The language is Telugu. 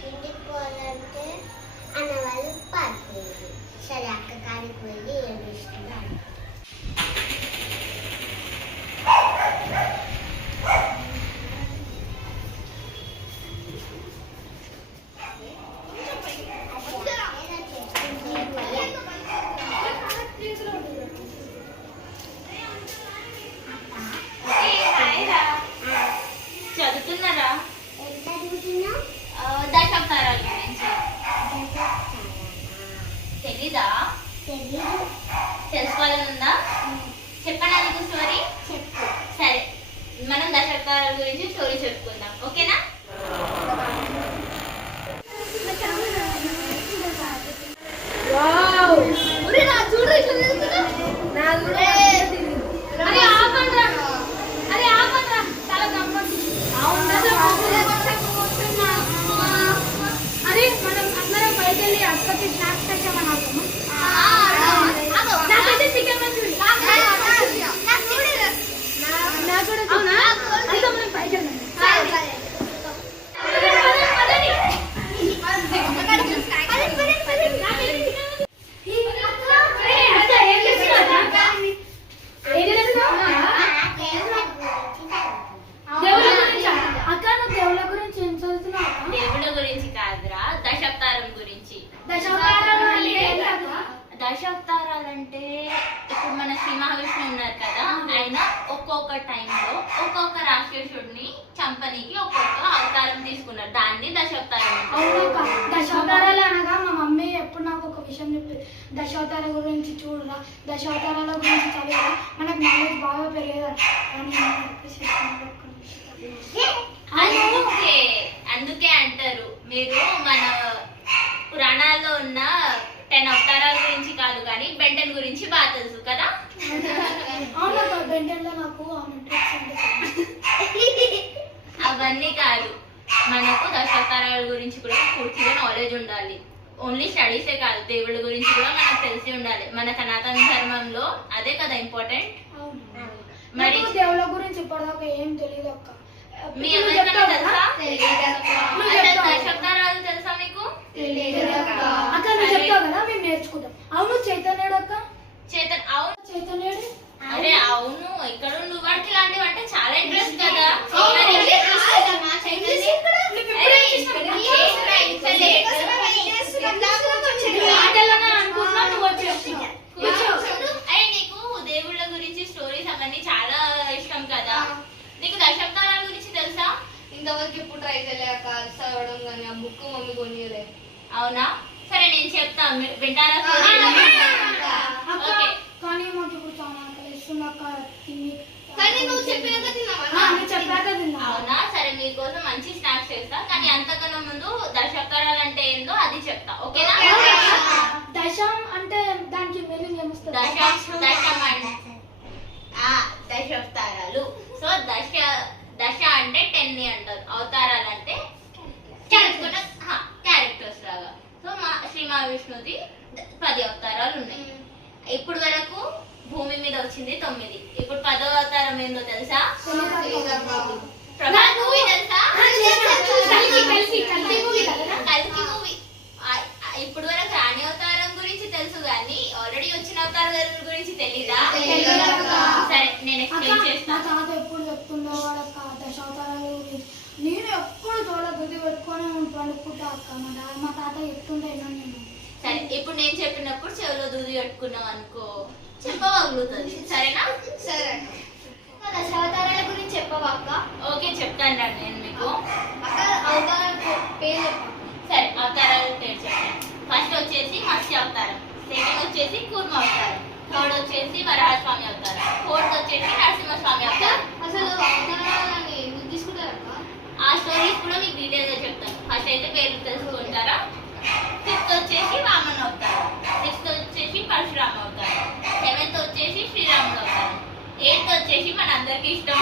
కిందికి పోవాలంటే అన్న వాళ్ళు పారిపోయింది. సరే అక్క కాడికి వెళ్ళి ఏడుస్తున్నారు. చదువుతున్నారా? చదువుతున్నావు? దశావతారాల గురించి తెలీదా? తెలీదు. తెలుసుకోవాలని ఉందా? చెప్పనా నీకు స్టోరీ? చెప్పు. సరే, మనం దశావతారాల గురించి స్టోరీ చెప్పుకుందాం, ఓకేనా? అక్కకి స్నాక్స్ తెచ్చామన్నా దేవుళ్ళ గురించి కాదురా, దశావతారం గురించి. దశావతారాలంటే ఇప్పుడు మన శ్రీ మహావిష్ణువు ఉన్నారు కదా, ఆయన ఒక్కొక్క టైంలో ఒక్కొక్క రాక్షసుడిని చంపనీకి ఒక్కొక్క అవతారం తీసుకున్నారు. దాన్ని దశావతారం అంటారు. దశావతారాలు అనగా మా మమ్మీ ఎప్పుడు నాకు ఒక విషయం చెప్పి, దశావతారాల గురించి చూడరా, దశావతారాల గురించి చదివరా, మనకు నాలెడ్జ్ బాగా పెరిగేదా అందుకే అంటారు, మీరు మన పురాణాల్లో ఉన్న 10 అవతారాల గురించి కాదు కానీ బెంటన్ గురించి బాగా తెలుసు కదా. అవన్నీ కాదు, మనకు దశావతారాల గురించి కూడా పూర్తిగా నాలెడ్జ్ ఉండాలి. ఓన్లీ స్టడీసే కాదు, దేవుళ్ళ గురించి కూడా మనకు తెలిసి ఉండాలి. మన సనాతన ధర్మంలో అదే కదా ఇంపార్టెంట్. మరి దేవుళ్ళ గురించి ఇప్పటిదాకా ఏం తెలియదు అక్క. మీ ఎవరికైనా తెలుసా? దశావతారాలు తెలుసా మీకు? అక్క నువ్వు చెప్తావు కదా, మేము నేర్చుకుంటాం. అవును చైతన్యుడు అక్క, అవును చైతన్యుడు. అరే అవును, ఇక్కడ నువ్వు వాటికి ఇలాంటివి అంటే చాలా ఇంట్రెస్ట్ కదా. అరే నీకు దేవుళ్ళ గురించి స్టోరీస్ అవన్నీ చాలా ఇష్టం కదా, నీకు దశావతారాల గురించి తెలుసా? ఇంతవరకు ఎప్పుడు ట్రై చేయలేక చదవడం కానీ ఆ బుక్ మమ్మీ కొనియలే. అవునా, సరే నేను చెప్తా, వింటారా? ఓకే, కానీ మాకు ఇప్పుడు చాలా ఆకలిస్తుంది అక్క. కానీ నువ్వు చెప్పాక తిన్నావా? చెప్పాక తిన్నా. అవునా, సరే మీకోసం మంచి స్నాక్స్ చేస్తా, కానీ అంతకన్నా ముందు దశావతారాలు అంటే ఏందో అది చెప్తా, ఓకేనా? దశం అంటే దానికి మీనింగ్ ఏమొస్తుంది? దశావతారాలు. సో దశ అంటే 10 అంటారు, అవతారాలు అంటే క్యారెక్టర్స్ లాగా. సో మా శ్రీ మహావిష్ణుది 10 అవతారాలు ఉన్నాయి. ఇప్పుడు వరకు భూమి మీద వచ్చింది 9. ఇప్పుడు 10వ అవతారం ఏందో తెలుసా? ప్రభాస్ మూవీ తెలుసా? కల్కి మూవీ. ఇప్పుడు వరకు రాణి అవతారం గురించి తెలుసు కానీ ఆల్రెడీ వచ్చిన అవతారాల గురించి తెలీదా? సరే నేను ఎక్స్ప్లెయిన్ చేస్తాను. మా తాత ఎప్పుడు చెప్తుండేవాడు అక్క దశావతారాల గురించి. నేను ఎప్పుడు తోడ గుది పెట్టుకొని పండుకుంటా అక్క. మా తాత చెప్తుండే నేను. సరే ఇప్పుడు నేను చెప్పినప్పుడు చెవిలో దూది కట్టుకున్నావు అనుకో, చెప్పగలుగుతుంది, సరేనా? సరే, దశావతారాల గురించి చెప్పవా అక్క? ఓకే చెప్తాను రండి నేను మీకు. అక్క అవతారాల పేరు చెప్పు. సరే అవతారాల పేరు చెప్తాను. ఫస్ట్ వచ్చేసి మత్స్య అవతారం, సెకండ్ వచ్చేసి కూర్మ అవతారం, థర్డ్ వచ్చేసి వరాహస్వామి అవతారం, ఫోర్త్ వచ్చేసి నరసింహస్వామి అవతారం. అసలు అవతారాలని ఎందుకు తీసుకుంటారక్క? ఆ స్టోరీస్ కూడా మీకు డీటెయిల్ గా చెప్తాను. ఫస్ట్ అయితే పేర్లు తెలుసుకుంటారా? 5th వచ్చేసి వామన అవతారం, 6th వచ్చేసి పరశురామ అవతారం, 7th వచ్చేసి శ్రీరాముడు అవతారం, 8th వచ్చేసి మన అందరికి ఇష్టం